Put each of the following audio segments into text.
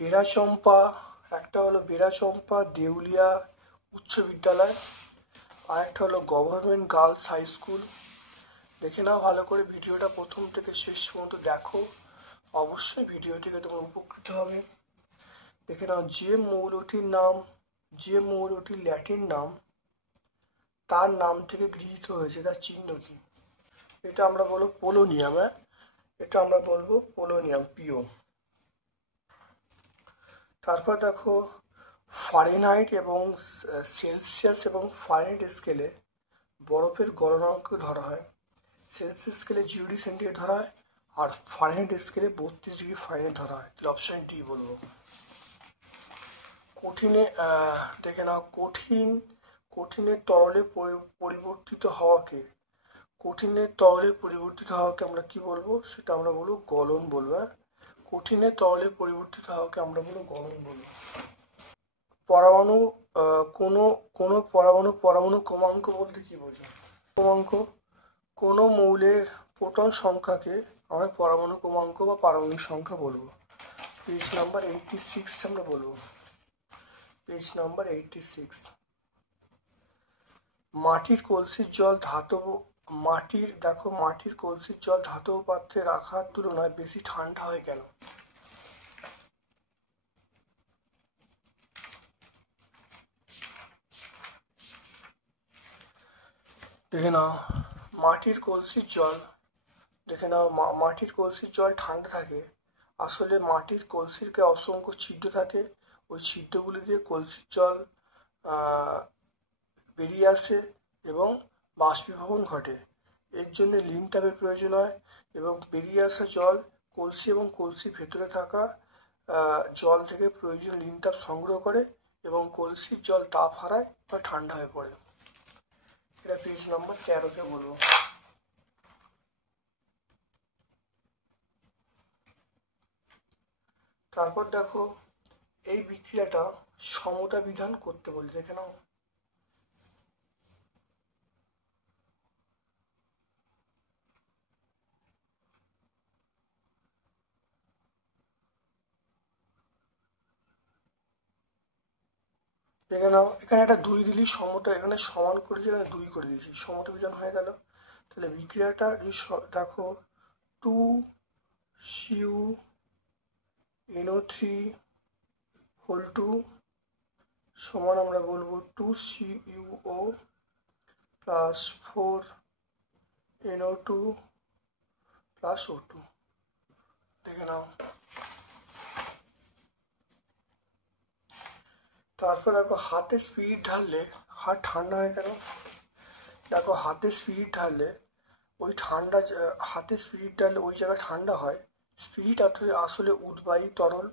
বেড়াচম্পা, একটা হলো বেড়াচম্পা দেউলিয়া উচ্চ বিদ্যালয়, আরেকটা হলো গভর্নমেন্ট গার্লস হাই স্কুল। দেখে নাও ভালো করে, ভিডিওটা প্রথম থেকে শেষ পর্যন্ত দেখো, অবশ্যই ভিডিও থেকে তোমরা উপকৃত হবে। দেখে নাও, যে মৌলটির ল্যাটিন নাম তার নাম থেকে গৃহীত হয়েছে, তার চিহ্ন কি? এটা আমরা বলবো পোলোনিয়াম। এটা আমরা বলবো পোলোনিয়াম, পিও। তারপর দেখো, ফারেনহাইট এবং সেলসিয়াস এবং ফারেনহাইট স্কেলে বরফের গলনাঙ্ক ধরা হয়। সেলসিয়াস স্কেলে 0°C ধরা হয়, আর ফারেনহাইট স্কেলে 32°F ধরা হয়। তাহলে অপশান ডি বলবো। দেখে নাও, কঠিনের তরলে পরিবর্তিত হওয়াকে আমরা কি বলবো? সেটা আমরা বলবো গলন বলবো। কঠিনের তরলে পরিবর্তিত হওয়াকে আমরা বলবো গলন বলবো। পরমাণু, কোনো পরমাণু ক্রমাঙ্ক বলতে কি বোঝো? ক্রমাঙ্ক, কোনো মৌলের প্রোটন সংখ্যাকে আমরা পরমাণু ক্রমাঙ্ক বা পারমাণবিক সংখ্যা বলবো। পেজ নাম্বার 86 আমরা বলবো, পেজ নাম্বার 86। মাটির কলসির জল ধাতব পাত্রে রাখার তুলনায় বেশি ঠান্ডা হয় কেন? দেখে নাও, মাটির কলসির জল ঠান্ডা থাকে। আসলে মাটির কলসিরকে অসংখ্য ছিদ্র থাকে, ওই ছিদ্রগুলি দিয়ে কলসির জল বেরিয়ে আসে এবং বাষ্পীভবন ঘটে। এর জন্য লিনটাপের প্রয়োজন হয়, এবং বেরিয়ে আসা জল কলসি এবং কলসির ভেতরে থাকা জল থেকে প্রয়োজন লিনটাপ সংগ্রহ করে, এবং কলসির জল তাপ হারায় বা ঠান্ডা হয়ে পড়ে। এটা পেজ নাম্বার 13-তে বলবো। তারপর দেখো, এই বিক্রিয়াটা সমতা বিধান করতে বলি। দেখে নাও, এখানে একটা 2 দিলি সমতা, এখানে সমান করে দিয়ে 2 করে দিয়েছি, সমতা বিধান হয়ে গেল। তাহলে বিক্রিয়াটা দেখো, 2CuNO3 সমান আমরা বলবো 2CuO plus 4NO2 plus O2। দেখে নাও। তারপর দেখো, হাতে স্পিরিট ঢাললে হাত ঠান্ডা হয় কেন? দেখো, হাতে স্পিরিট ঢাললে ওই জায়গায় ঠান্ডা হয়। স্পিরিট আসলে উদ্বায়ী তরল,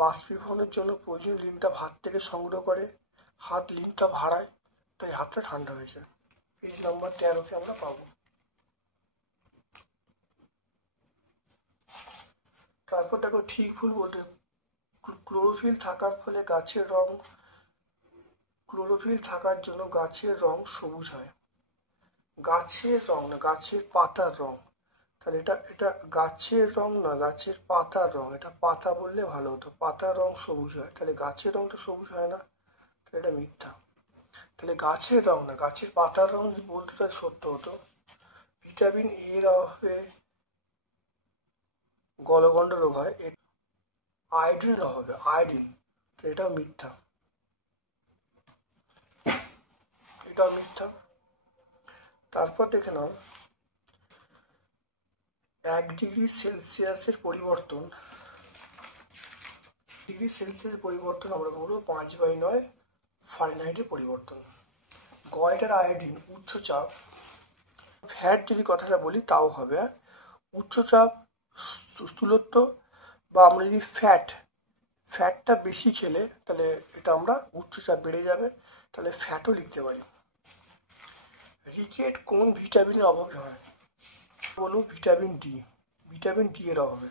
বাষ্পীভবনের জন্য প্রয়োজনীয় লিনটাপ হাত থেকে সংগ্রহ করে, হাত লিনটাপ হারায়, তাই হাতটা ঠান্ডা হয়েছে। পেজ নাম্বার 13-তে আমরা পাবো। তারপর দেখো, ঠিক ভুল বলতে, ক্লোরোফিল থাকার জন্য গাছের রং সবুজ হয়। গাছের রং না, গাছের পাতার রং। তাহলে এটা গাছের রং না, গাছের পাতার রং। এটা পাতা বললে ভালো হতো, পাতার রং সবুজ হয়। তাহলে গাছের রং তো সবুজ হয় না, তাহলে এটা মিথ্যা। তাহলে গাছের রং না, গাছের পাতার রং যদি বলতো তাহলে সত্য হতো। ভিটামিন এর অভাবে গলগণ্ড রোগ হয়, আয়োডিনের অভাবে, তো এটাও মিথ্যা। তারপর দেখে নাও, 1°C পরিবর্তন আমরা বলবো 5/9 ফারেনহাইটের পরিবর্তন। গয়টার আয়োডিন উচ্চচাপ, ফ্যাট যদি কথাটা বলি তাও হবে, উচ্চচাপ স্থূলত্ব, বা আমরা যদি ফ্যাটটা বেশি খেলে তাহলে এটা আমরা উচ্চচাপ বেড়ে যাবে, তাহলে ফ্যাটও লিখতে পারি। রিকেট কোন ভিটামিনের অভাবে হয়? বলবো ভিটামিন ডি। ভিটামিন ডি এর অভাবে।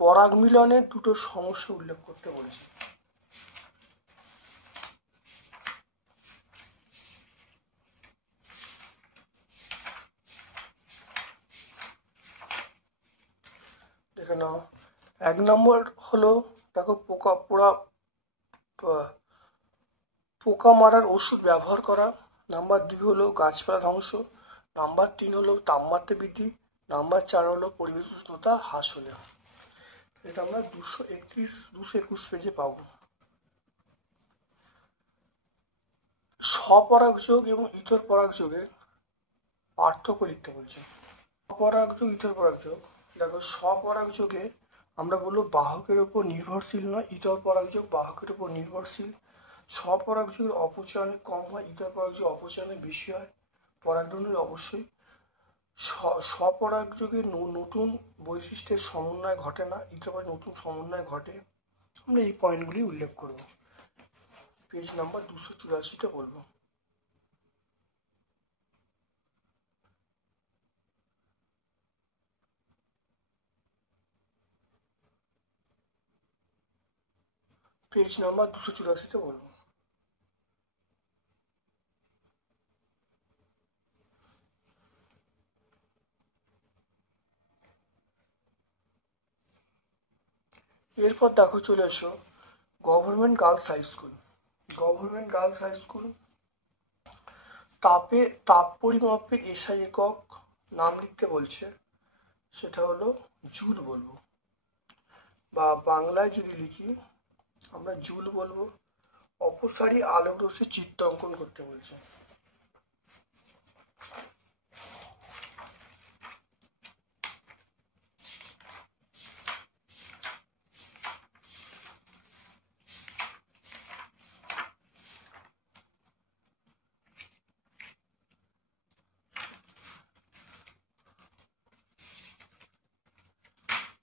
পরাগ মিলনের দুটো সমস্যা উল্লেখ করতে বলেছি। দেখে নাও, 1 নম্বর হলো, দেখো পোকা মারার ওষুধ ব্যবহার করা। নাম্বার 2 হলো গাছপালা ধ্বংস। নাম্বার 3 হলো তাপমাত্রা বৃদ্ধি। নাম্বার 4 হলো পরিবেশ উষ্ণতা হ্রাস হলে। এটা আমরা 221 পেজে পাবো। স্বপরাগযোগ এবং ইতর পরাগযোগের পার্থক্য লিখতে বলছে। স্বপরাগযোগ, ইতর পরাগযোগ। দেখো, স্বপরাগযোগে আমরা বলবো বাহকের উপর নির্ভরশীল নয়, ইতর পরাগযোগ বাহকের উপর নির্ভরশীল। স্বপরাগযোগের অপচয় অনেক কম হয়, ইতর পরাগযোগ অপচয় অনেক বেশি হয়। পরাগরেণুর অবশ্যই স্বপরাগযোগের নতুন বৈশিষ্ট্যের সমন্বয় ঘটে না, ইতর পরাগযোগে নতুন সমন্বয় ঘটে। আমরা এই পয়েন্টগুলি উল্লেখ করব। পেজ নাম্বার 284টা বলবো। পেজ নাম্বার 284তে বলবো। এরপর দেখো, চলে এসো government girls high school. Government girls high school তাপ পরিমাপের এসআই একক নাম লিখতে বলছে, সেটা হলো জুল বলবো, বা বাংলায় যদি লিখি আমরা জুল বলবো। অপসারী আলোক রশ্মির চিত্র অঙ্কন করতে বলছে।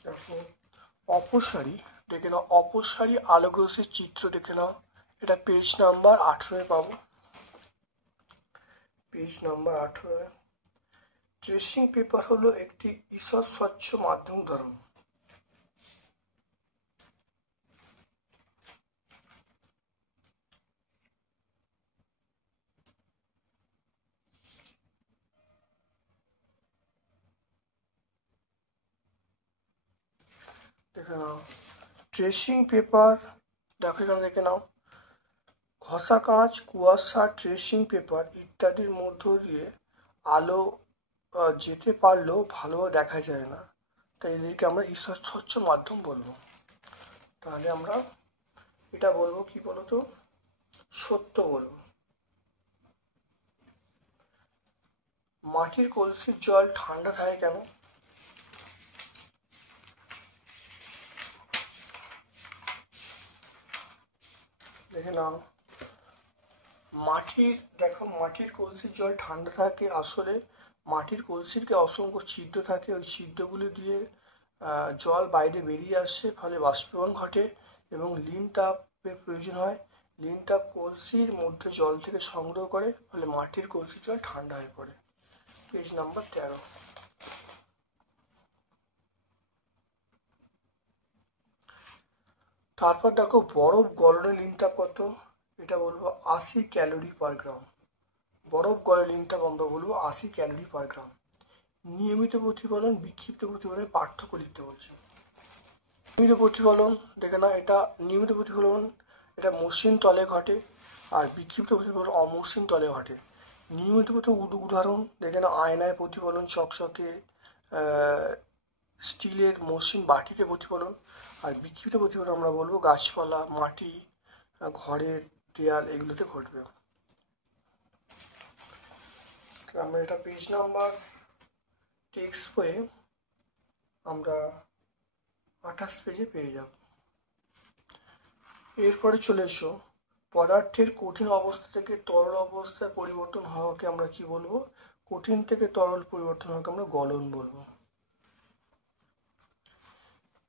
দেখো, অপসারী দেখে নাও, অপসারী আলোক রশ্মির চিত্র দেখে নাও। এটা পেজ নাম্বার 18 পাবো। Page number 18। ট্রেসিং পেপার হলো একটি ঈষৎ স্বচ্ছ মাধ্যম ধরন। দেখে নাও, ট্রেসিং পেপার, দেখো এখানে দেখে নাও, ঘষা কাঁচ, কুয়াশা, ট্রেসিং পেপার ইত্যাদির মধ্য দিয়ে আলো যেতে পারলেও ভালোভাবে দেখা যায় না, তাই এদেরকে আমরা ঈষৎ স্বচ্ছ মাধ্যম বলবো। তাহলে আমরা এটা বলবো কি বলতো, সত্য বলবো। মাটির কলসির জল ঠান্ডা থাকে কেন? দেখে নাও, মাটির কলসির জল ঠান্ডা থাকে, আসলে মাটির কলসির অসংখ্য ছিদ্র থাকে, ওই ছিদ্রগুলি দিয়ে জল বাইরে বেরিয়ে আসে, ফলে বাষ্পীভবন ঘটে এবং লিন তাপের প্রয়োজন হয়। লিন তাপ কলসির মধ্যে জল থেকে সংগ্রহ করে, ফলে মাটির কলসির জল ঠান্ডা হয়ে পড়ে। Page number 13। তারপর দেখো, বরফ গলনের লিন তাপ কত? এটা বলবো 80 ক্যালোরি পার গ্রাম। বরফ গলনের লিন তাপ আমরা বলবো 80 ক্যালোরি পার গ্রাম। নিয়মিত প্রতিফলন, বিক্ষিপ্ত প্রতিফলনের পার্থক্য লিখতে বলছে। নিয়মিত প্রতিফলন দেখে না, এটা নিয়মিত প্রতিফলন এটা মসৃণ তলে ঘটে, আর বিক্ষিপ্ত প্রতিফলন অমসৃণ তলে ঘটে। নিয়মিত উদাহরণ দেখে না, আয়নায় প্রতিফলন, চকচকে স্টিলের মসৃণ বাটিতে প্রতিফলন। আর বিক্ষিপ্ত প্রতিফলন আমরা বলবো গাছপালা, মাটি, ঘরের দেয়াল, এগুলোতে ঘটবে। আমরা এটা পেজ নাম্বার টেক্সট বইয়ে আমরা 28 পেজে পেয়ে যাব। এরপরে চলে এসো, পদার্থের কঠিন অবস্থা থেকে তরল অবস্থায় পরিবর্তন হওয়াকে আমরা কি বলবো? কঠিন থেকে তরল পরিবর্তন হওয়াকে আমরা গলন বলবো।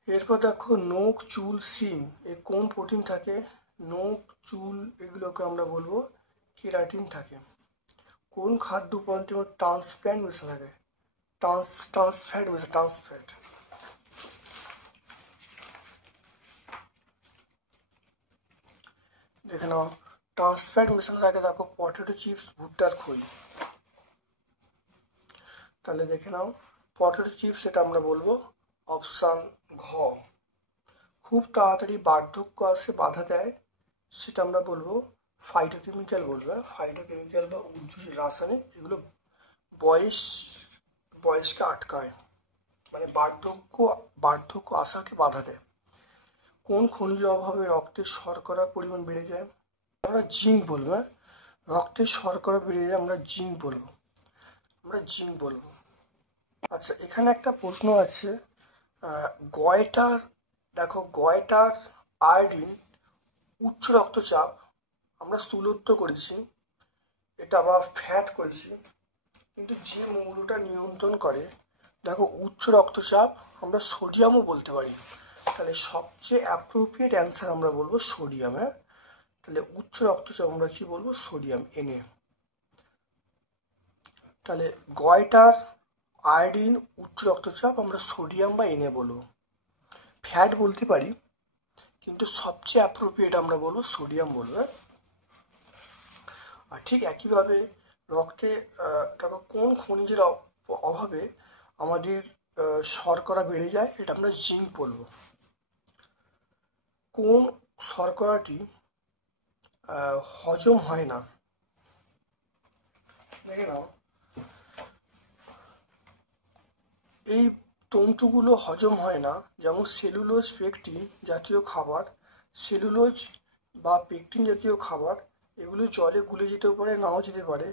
এরপর দেখো, নখ, চুল, শিং এ কোন প্রোটিন থাকে? নখ, চুল এগুলোকে আমরা বলবো কেরাটিন থাকে। কোন খাদ্য উপাদানটির মধ্যে ট্রান্সফ্যাট মেশা থাকে? ট্রান্সফ্যাট। দেখে নাও ট্রান্সফ্যাট মেশানো থাকে, দেখো পটেটো চিপস, ভুট্টার খই। তাহলে দেখে নাও পটেটো চিপস, এটা আমরা বলবো অপশান ঘ। খুব তাড়াতাড়ি বার্ধক্য আসে, বাধা দেয়, সেটা আমরা বলবো ফাইটোকেমিক্যাল বলবো। ফাইটোকেমিক্যাল বা উদ্ভিদ রাসায়নিক, এগুলো বয়সকে আটকায়, মানে বার্ধক্য আসাকে বাধা দেয়। কোন খনিজ অভাবে রক্তের শর্করার পরিমাণ বেড়ে যায়? আমরা জিঙ্ক বলবো। রক্তের শর্করা বেড়ে যায়, আমরা জিঙ্ক বলবো। আচ্ছা, এখানে একটা প্রশ্ন আছে, গয়টার, দেখো গয়টার আয়োডিন উচ্চ রক্তচাপ, আমরা স্থূলত্ব করেছি এটা বা ফ্যাট করেছি, কিন্তু যে মৌলটা নিয়ন্ত্রণ করে, দেখো উচ্চ রক্তচাপ, আমরা সোডিয়ামও বলতে পারি। তাহলে সবচেয়ে অ্যাপ্রোপ্রিয়েট অ্যান্সার আমরা বলবো সোডিয়াম। হ্যাঁ, তাহলে উচ্চ রক্তচাপ আমরা কি বলবো? Sodium, Na। তাহলে গয়টার আয়োডিন উচ্চ রক্তচাপ, আমরা সোডিয়াম বা Na বলবো। ফ্যাট বলতে পারি, কিন্তু সবচেয়ে অ্যাপ্রোপ্রিয়েট আমরা বলবো সোডিয়াম বলবো। আর ঠিক একইভাবে রক্তে দেখো কোন খনিজের অভাবে আমাদের শর্করা বেড়ে যায়, এটা আমরা জিঙ্ক বলবো। কোন শর্করাটি হজম হয় না? দেখে নাও, এই তন্তুগুলো হজম হয় না, যেমন সেলুলোজ, পেকটিন জাতীয় খাবার, সেলুলোজ বা পেকটিন জাতীয় খাবার, এগুলো জলে গুলে যেতেও পারে, নাও যেতে পারে,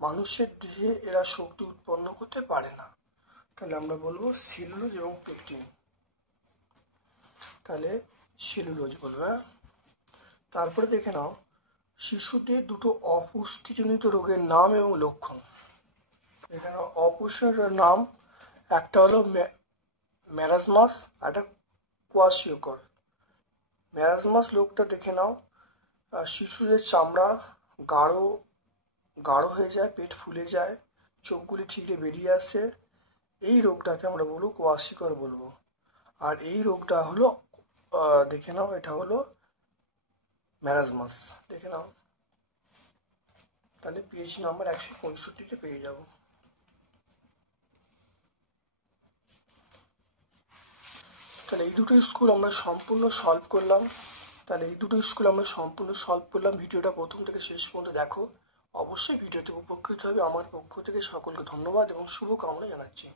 মানুষের দেহে এরা শক্তি উৎপন্ন করতে পারে না। তাহলে আমরা বলবো সেলুলোজ এবং পেকটিন। তাহলে সেলুলোজ বলবো। তারপরে দেখে নাও শিশুদের দুটো অপুষ্টিজনিত রোগের নাম এবং লক্ষণ। দেখে নাও অপুষ্টির নাম, একটা হলো ম্যারাজমাস, আর একটা কোয়াশিওকর। ম্যারাজমাস রোগটা দেখে নাও শিশুদের চামড়া গাঢ় হয়ে যায়, পেট ফুলে যায়, চোখগুলি ঠিকরে বেরিয়ে আসে, এই রোগটাকে আমরা বলবো কোয়াশিকর বলবো। আর এই রোগটা হলো দেখে নাও এটা হলো ম্যারাজমাস। দেখে নাও, তাহলে পেজ নাম্বার 165-তে পেয়ে যাব। তাহলে এই দুটো স্কুল আমরা সম্পূর্ণ সলভ করলাম। ভিডিওটা প্রথম থেকে শেষ পর্যন্ত দেখো, অবশ্যই ভিডিওতে উপকৃত হবে। আমার পক্ষ থেকে সকলকে ধন্যবাদ এবং শুভকামনা জানাচ্ছি।